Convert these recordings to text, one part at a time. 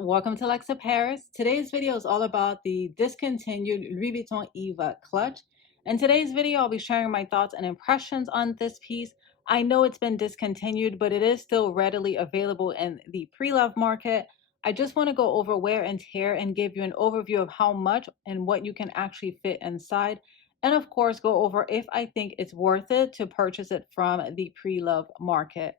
welcome to Lux Paris. Today's video is all about the discontinued Louis Vuitton Eva Clutch. In today's video, I'll be sharing my thoughts and impressions on this piece. I know it's been discontinued, but it is still readily available in the pre-love market. I just want to go over wear and tear and give you an overview of how much and what you can actually fit inside. And of course, go over if I think it's worth it to purchase it from the pre-love market.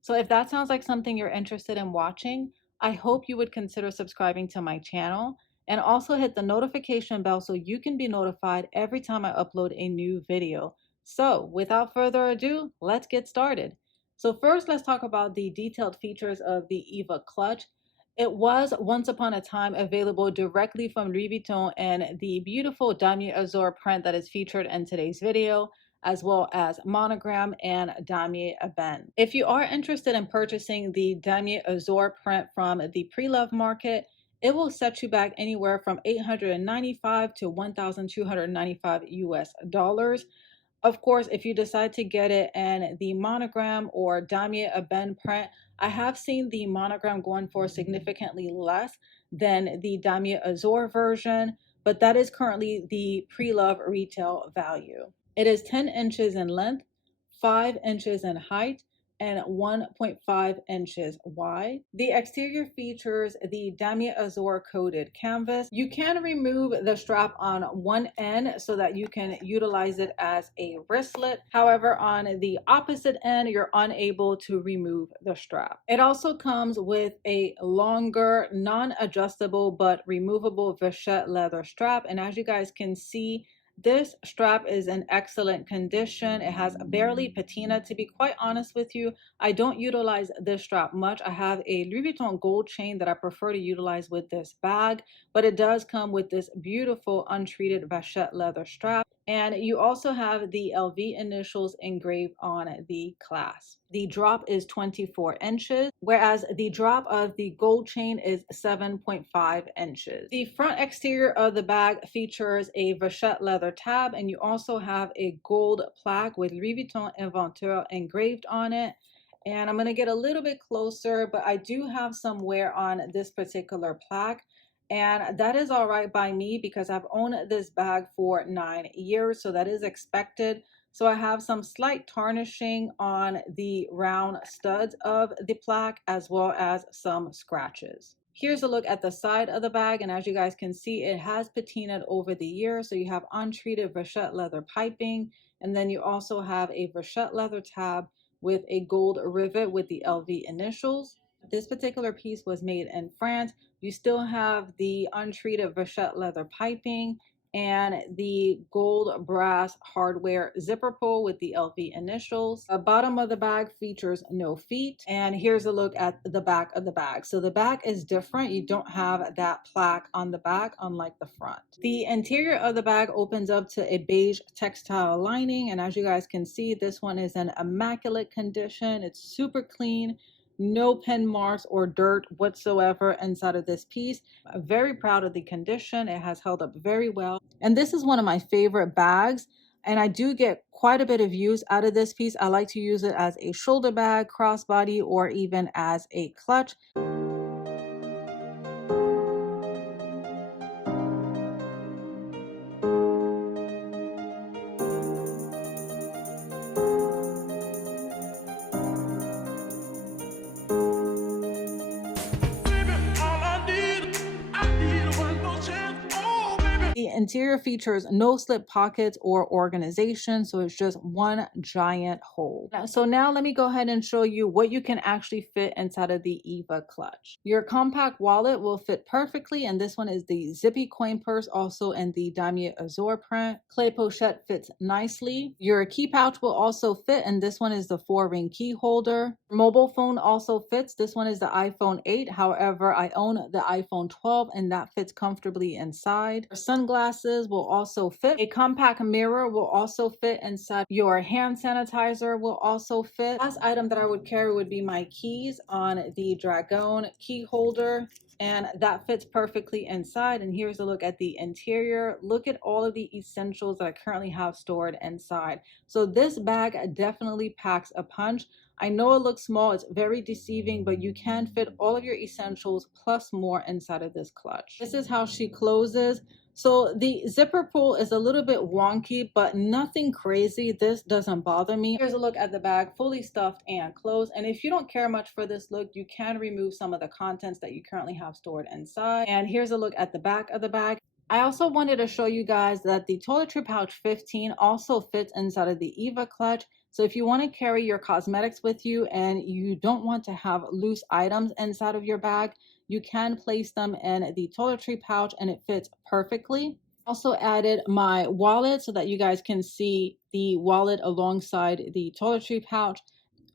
So if that sounds like something you're interested in watching, I hope you would consider subscribing to my channel and also hit the notification bell so you can be notified every time I upload a new video. So without further ado, let's get started. So first, let's talk about the detailed features of the Eva Clutch. It was once upon a time available directly from Louis Vuitton in the beautiful damier azur print that is featured in today's video, as well as monogram and damier ebene. If you are interested in purchasing the damier azur print from the pre-love market, it will set you back anywhere from $895 to $1,295 US dollars. Of course, if you decide to get it in the monogram or damier ebene print, I have seen the monogram going for significantly less than the damier azur version, but that is currently the pre-love retail value. It is 10 inches in length, 5 inches in height, and 1.5 inches wide. The exterior features the damier azur coated canvas. You can remove the strap on one end so that you can utilize it as a wristlet. However, on the opposite end, you're unable to remove the strap. It also comes with a longer, non-adjustable but removable vachette leather strap. And as you guys can see, this strap is in excellent condition. It has barely patina. To be quite honest with you, I don't utilize this strap much. I have a Louis Vuitton gold chain that I prefer to utilize with this bag, but it does come with this beautiful untreated vachette leather strap. And you also have the LV initials engraved on the clasp. The drop is 24 inches, whereas the drop of the gold chain is 7.5 inches. The front exterior of the bag features a vachette leather tab, and you also have a gold plaque with Louis Vuitton Inventeur engraved on it. And I'm going to get a little bit closer, but I do have some wear on this particular plaque. And that is all right by me because I've owned this bag for 9 years, so that is expected. So I have some slight tarnishing on the round studs of the plaque as well as some scratches. Here's a look at the side of the bag, and as you guys can see, it has patinaed over the years. So you have untreated vachette leather piping, and then you also have a vachette leather tab with a gold rivet with the LV initials. This particular piece was made in France. You still have the untreated vachette leather piping and the gold brass hardware zipper pull with the LV initials. The bottom of the bag features no feet. And here's a look at the back of the bag. So the back is different. You don't have that plaque on the back, unlike the front. The interior of the bag opens up to a beige textile lining. And as you guys can see, this one is in immaculate condition. It's super clean. No pen marks or dirt whatsoever inside of this piece. I'm very proud of the condition. It has held up very well. And this is one of my favorite bags. And I do get quite a bit of use out of this piece. I like to use it as a shoulder bag, crossbody, or even as a clutch. The interior features no slip pockets or organization, so it's just one giant hole. So now let me go ahead and show you what you can actually fit inside of the Eva Clutch. Your compact wallet will fit perfectly, and this one is the zippy coin purse, also in the damier azur print. Clay pochette fits nicely. Your key pouch will also fit, and this one is the 4-ring key holder. Mobile phone also fits. This one is the iPhone 8. However, I own the iPhone 12, and that fits comfortably inside. Sunglasses will also fit. A compact mirror will also fit inside. Your hand sanitizer will also fit. Last item that I would carry would be my keys on the Dragon key holder, and that fits perfectly inside. And here's a look at the interior. Look at all of the essentials that I currently have stored inside. So this bag definitely packs a punch. I know it looks small, it's very deceiving, but you can fit all of your essentials plus more inside of this clutch. This is how she closes. So the zipper pull is a little bit wonky, but nothing crazy. This doesn't bother me. Here's a look at the bag, fully stuffed and closed. And if you don't care much for this look, you can remove some of the contents that you currently have stored inside. And here's a look at the back of the bag. I also wanted to show you guys that the Toiletry Pouch 15 also fits inside of the Eva Clutch. So if you want to carry your cosmetics with you and you don't want to have loose items inside of your bag, you can place them in the toiletry pouch and it fits perfectly. Also added my wallet so that you guys can see the wallet alongside the toiletry pouch.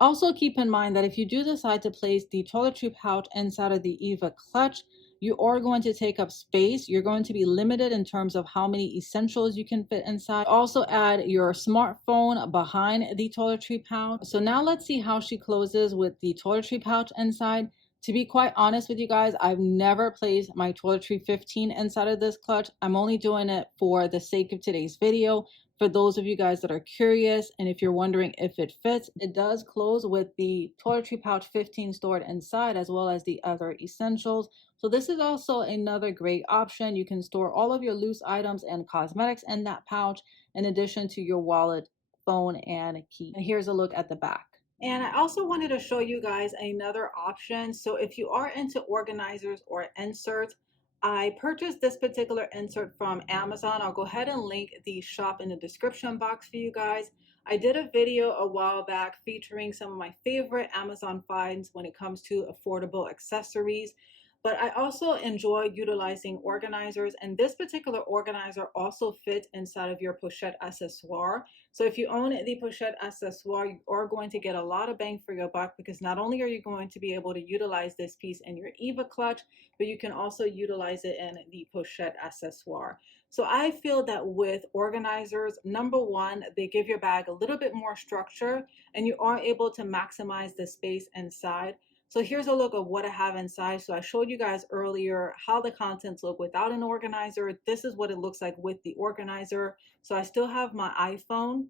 Also keep in mind that if you do decide to place the toiletry pouch inside of the Eva Clutch, you are going to take up space. You're going to be limited in terms of how many essentials you can fit inside. Also add your smartphone behind the toiletry pouch. So now let's see how she closes with the toiletry pouch inside. To be quite honest with you guys, I've never placed my Toiletry 15 inside of this clutch. I'm only doing it for the sake of today's video. For those of you guys that are curious, and if you're wondering if it fits, it does close with the Toiletry Pouch 15 stored inside, as well as the other essentials. So this is also another great option. You can store all of your loose items and cosmetics in that pouch, in addition to your wallet, phone, and key. And here's a look at the back. And I also wanted to show you guys another option. So if you are into organizers or inserts, I purchased this particular insert from Amazon. I'll go ahead and link the shop in the description box for you guys. I did a video a while back featuring some of my favorite Amazon finds when it comes to affordable accessories. But I also enjoy utilizing organizers, and this particular organizer also fits inside of your pochette accessoire. So if you own the pochette accessoire, you are going to get a lot of bang for your buck, because not only are you going to be able to utilize this piece in your Eva Clutch, but you can also utilize it in the pochette accessoire. So I feel that with organizers, number one, they give your bag a little bit more structure and you are able to maximize the space inside. So here's a look of what I have inside. So I showed you guys earlier how the contents look without an organizer. This is what it looks like with the organizer. So I still have my iPhone.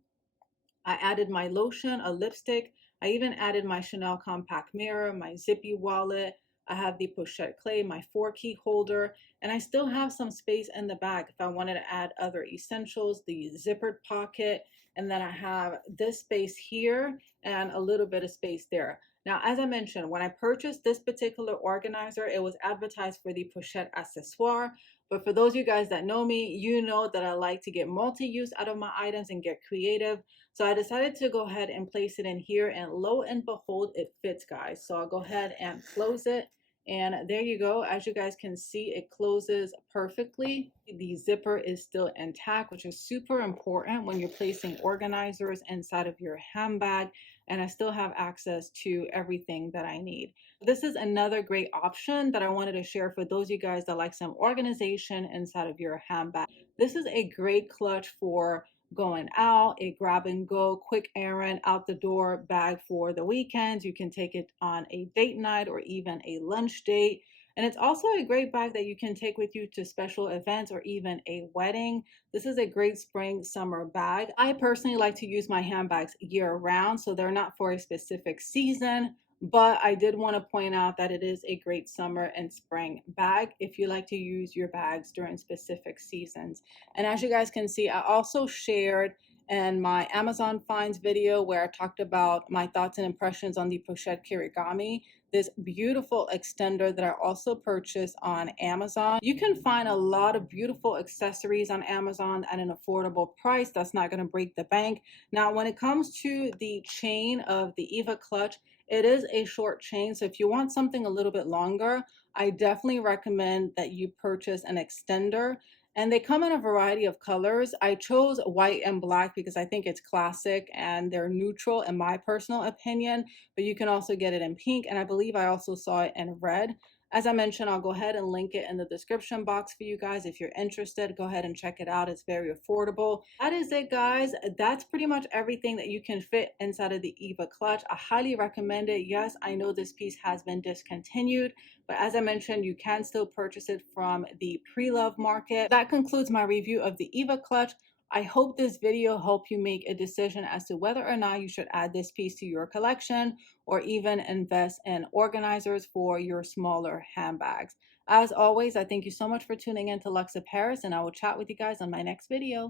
I added my lotion, a lipstick. I even added my Chanel compact mirror, my zippy wallet. I have the pochette clay, my 4-key holder, and I still have some space in the bag if I wanted to add other essentials, the zippered pocket, and then I have this space here and a little bit of space there. Now, as I mentioned, when I purchased this particular organizer, it was advertised for the pochette accessoire. But for those of you guys that know me, you know that I like to get multi-use out of my items and get creative. So I decided to go ahead and place it in here, and lo and behold, it fits, guys. So I'll go ahead and close it. And there you go. As you guys can see, it closes perfectly. The zipper is still intact, which is super important when you're placing organizers inside of your handbag. And I still have access to everything that I need. This is another great option that I wanted to share for those of you guys that like some organization inside of your handbag. This is a great clutch for going out, a grab and go, quick errand, out the door bag for the weekends. You can take it on a date night or even a lunch date. And it's also a great bag that you can take with you to special events or even a wedding. This is a great spring summer bag. I personally like to use my handbags year round, so they're not for a specific season. But I did want to point out that it is a great summer and spring bag if you like to use your bags during specific seasons. And as you guys can see, I also shared in my Amazon finds video where I talked about my thoughts and impressions on the pochette kirigami, this beautiful extender that I also purchased on Amazon. You can find a lot of beautiful accessories on Amazon at an affordable price that's not going to break the bank. Now, when it comes to the chain of the Eva Clutch, it is a short chain, so if you want something a little bit longer, I definitely recommend that you purchase an extender. And they come in a variety of colors. I chose white and black because I think it's classic and they're neutral in my personal opinion, but you can also get it in pink, and I believe I also saw it in red. As I mentioned, I'll go ahead and link it in the description box for you guys. If you're interested, go ahead and check it out. It's very affordable. That is it, guys. That's pretty much everything that you can fit inside of the Eva Clutch. I highly recommend it. Yes, I know this piece has been discontinued, but as I mentioned, you can still purchase it from the pre-love market. That concludes my review of the Eva Clutch. I hope this video helped you make a decision as to whether or not you should add this piece to your collection or even invest in organizers for your smaller handbags. As always, I thank you so much for tuning in to Lux Paris, and I will chat with you guys on my next video.